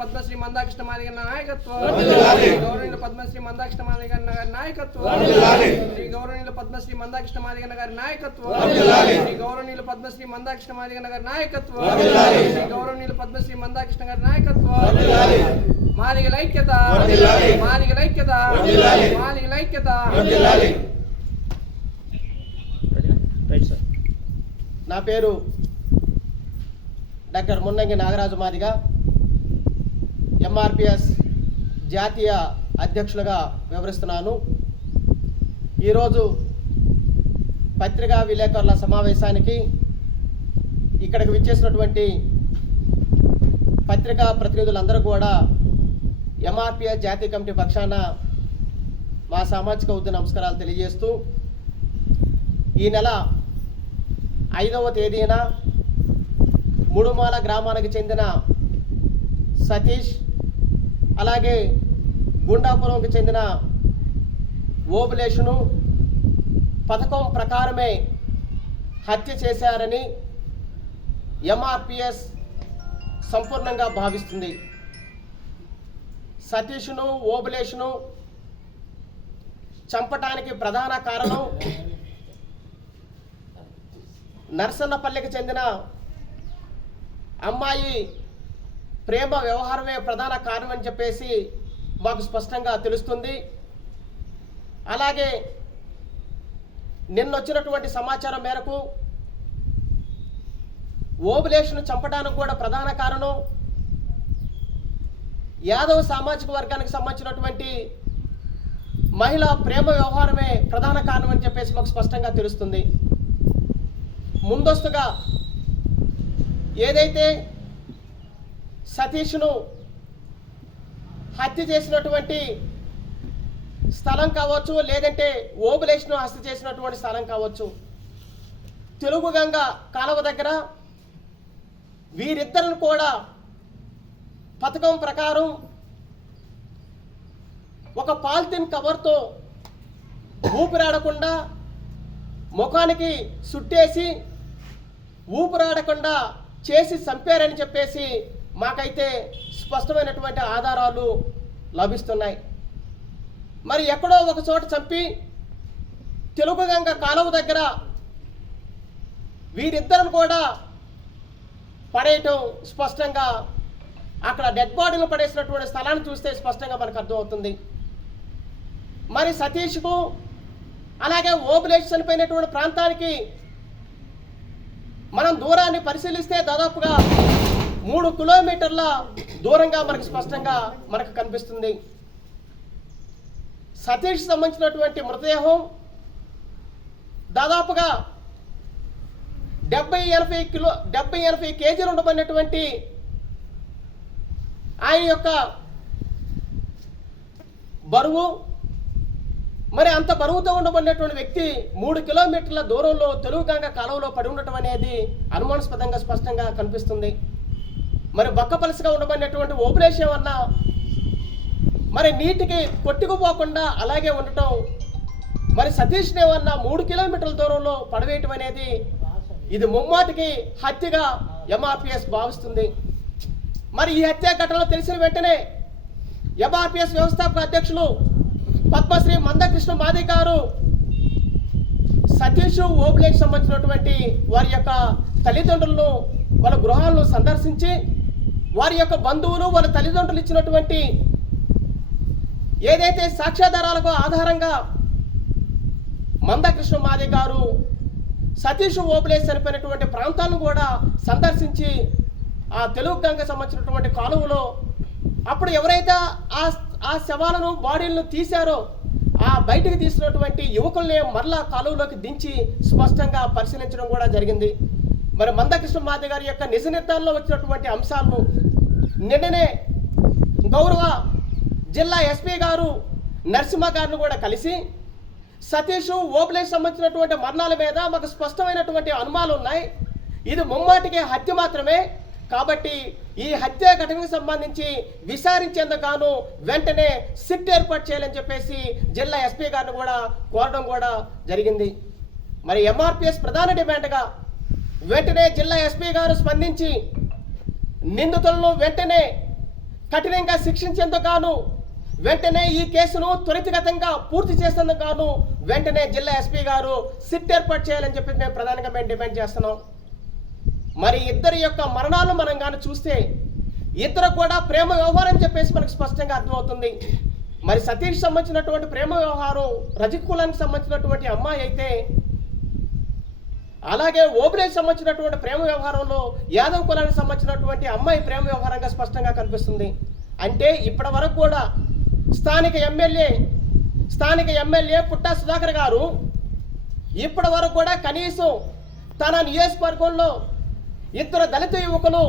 పద్మశ్రీ మందాకృష్ణ మాదిగ నాయకత్వం. గౌరవనీయులు పద్మశ్రీ మందాకృష్ణ మాదిగ గారి నాయకత్వం. శ్రీ గౌరవనీయులు పద్మశ్రీ మందాకృష్ణ మాదిగ గారి నాయకత్వం. శ్రీ గౌరవనీయులు పద్మశ్రీ మందాకృష్ణ మాదిగ గారి నాయకత్వం. శ్రీ గౌరవనీయులు పద్మశ్రీ మందాకృష్ణ గారి నాయకత్వం. మాదిగల ఐక్యత. మాదిగల ఐక్యత. మాదిగల ఐక్యత. నా పేరు డాక్టర్ మున్నంగి నాగరాజు మాదిగ ఎంఆర్పిఎస్ జాతీయ అధ్యక్షులుగా వివరిస్తున్నాను. ఈరోజు పత్రికా విలేకరుల సమావేశానికి ఇక్కడికి విచ్చేసినటువంటి పత్రికా ప్రతినిధులందరూ కూడా ఎంఆర్పిఎస్ జాతీయ కమిటీ పక్షాన మా సామాజిక ఉద్య నమస్కారాలు తెలియజేస్తూ ఈ నెల ఐదవ తేదీన ముడుమాల గ్రామానికి చెందిన సతీష్ అలాగే గుండాపురంకి చెందిన ఓబులేషును పథకం ప్రకారమే హత్య చేశారని ఎంఆర్పిఎస్ సంపూర్ణంగా భావిస్తుంది. సతీష్ను ఓబులేషును చంపటానికి ప్రధాన కారణం నర్సన్నపల్లికి చెందిన అమ్మాయి ప్రేమ వ్యవహారమే ప్రధాన కారణం అని చెప్పేసి మాకు స్పష్టంగా తెలుస్తుంది. అలాగే నిన్న వచ్చినటువంటి సమాచారం మేరకు ఓబులేషను చంపడానికి కూడా ప్రధాన కారణం యాదవ్ సామాజిక వర్గానికి సంబంధించినటువంటి మహిళ ప్రేమ వ్యవహారమే ప్రధాన కారణం అని చెప్పేసి మాకు స్పష్టంగా తెలుస్తుంది. ముందస్తుగా ఏదైతే సతీష్ను హత్య చేసినటువంటి స్థలం కావచ్చు లేదంటే ఓబులేష్ను హత్య చేసినటువంటి స్థలం కావచ్చు. తెలుగు గంగ కాలువ దగ్గర వీరిద్దరిని కూడా పథకం ప్రకారం ఒక పాలిథిన్ కవర్తో ఊపిరాడకుండా ముఖానికి సుట్టేసి ఊపిరాడకుండా చేసి చంపారని చెప్పేసి మాకైతే స్పష్టమైనటువంటి ఆధారాలు లభిస్తున్నాయి. మరి ఎక్కడో ఒక చోట చంపి తెలుగు గంగ కాలువ దగ్గర వీరిద్దరిని కూడా పడేయటం స్పష్టంగా అక్కడ డెడ్ బాడీలు పడేసినటువంటి స్థలాన్ని చూస్తే స్పష్టంగా మనకు అర్థమవుతుంది. మరి సతీష్కు అలాగే ఓబులేష్ చనిపోయినటువంటి ప్రాంతానికి మనం దూరాన్ని పరిశీలిస్తే దాదాపుగా మూడు కిలోమీటర్ల దూరంగా మనకు స్పష్టంగా మనకు కనిపిస్తుంది. సతీష్ సంబంధించినటువంటి మృతదేహం దాదాపుగా డెబ్బై ఎనభై కిలో డెబ్బై ఎనభై కేజీలు ఉండబడినటువంటి ఆయన యొక్క బరువు మరి అంత బరువుతో ఉండబడినటువంటి వ్యక్తి మూడు కిలోమీటర్ల దూరంలో తెలుగు గంగ కాలువలో పడి ఉండటం అనేది అనుమానాస్పదంగా స్పష్టంగా కనిపిస్తుంది. మరి బక్కపలసగా ఉండమనేటువంటి ఉపదేశం ఏమన్నా మరి నీటికి కొట్టుకుపోకుండా అలాగే ఉండటం మరి సతీష్ ఏమన్నా మూడు కిలోమీటర్ల దూరంలో పడవేయటం అనేది ఇది ముమ్మాటికి హత్యగా ఎంఆర్పిఎస్ భావిస్తుంది. మరి ఈ హత్య ఘటనలో తెలిసిన వెంటనే ఎంఆర్పిఎస్ వ్యవస్థాపక అధ్యక్షులు పద్మశ్రీ మందకృష్ణ మాది గారు సతీష్ ఓబులేకి సంబంధించినటువంటి వారి యొక్క తల్లిదండ్రులను వాళ్ళ గృహాలను సందర్శించి వారి యొక్క బంధువులు వాళ్ళ తల్లిదండ్రులు ఇచ్చినటువంటి ఏదైతే సాక్ష్యాధారాలకు ఆధారంగా మందకృష్ణ మాది గారు సతీష్ ఓబులే చనిపోయినటువంటి ప్రాంతాలను కూడా సందర్శించి ఆ తెలుగు గంగ సంబంధించినటువంటి కాలువలో అప్పుడు ఎవరైతే ఆ ఆ శవాలను బాడీలను తీశారో ఆ బయటికి తీసినటువంటి యువకుల్ని మరలా కాలువలోకి దించి స్పష్టంగా పరిశీలించడం కూడా జరిగింది. మరి మందకృష్ణ మాది గారి యొక్క నిజ నిర్ధారణలో వచ్చినటువంటి అంశాలను నిన్ననే గౌరవ జిల్లా ఎస్పీ గారు నరసింహ గారిని కూడా కలిసి సతీష్ ఓబులేకి సంబంధించినటువంటి మరణాల మీద మాకు స్పష్టమైనటువంటి అనుమానాలు ఉన్నాయి. ఇది ముమ్మాటికే హత్య మాత్రమే. కాబట్టి ఈ హత్య ఘటనకు సంబంధించి విచారించేందుకు గాను వెంటనే సిట్ ఏర్పాటు చేయాలని చెప్పేసి జిల్లా ఎస్పీ గారిని కూడా కోరడం కూడా జరిగింది. మరి ఎంఆర్పిఎస్ ప్రధాన డిమాండ్గా వెంటనే జిల్లా ఎస్పీ గారు స్పందించి నిందితులను వెంటనే కఠినంగా శిక్షించేందుకు గాను వెంటనే ఈ కేసును త్వరితగతంగా పూర్తి చేసేందుకు గాను వెంటనే జిల్లా ఎస్పీ గారు సిట్ ఏర్పాటు చేయాలని చెప్పి మేము ప్రధానంగా మేము డిమాండ్ చేస్తున్నాం. మరి ఇద్దరి యొక్క మరణాలు మనం కానీ చూస్తే ఇద్దరు కూడా ప్రేమ వ్యవహారం చెప్పేసి మనకు స్పష్టంగా అర్థమవుతుంది. మరి సతీష్ సంబంధించినటువంటి ప్రేమ వ్యవహారం రజక కులానికి సంబంధించినటువంటి అమ్మాయి అయితే అలాగే ఓబులేకి సంబంధించినటువంటి ప్రేమ వ్యవహారంలో యాదవ్ కులానికి సంబంధించినటువంటి అమ్మాయి ప్రేమ వ్యవహారంగా స్పష్టంగా కనిపిస్తుంది. అంటే ఇప్పటి వరకు కూడా స్థానిక ఎమ్మెల్యే స్థానిక ఎమ్మెల్యే పుట్టా సుధాకర్ గారు ఇప్పటి వరకు కూడా కనీసం తన నియోజకవర్గంలో ఇద్దరు దళిత యువకులు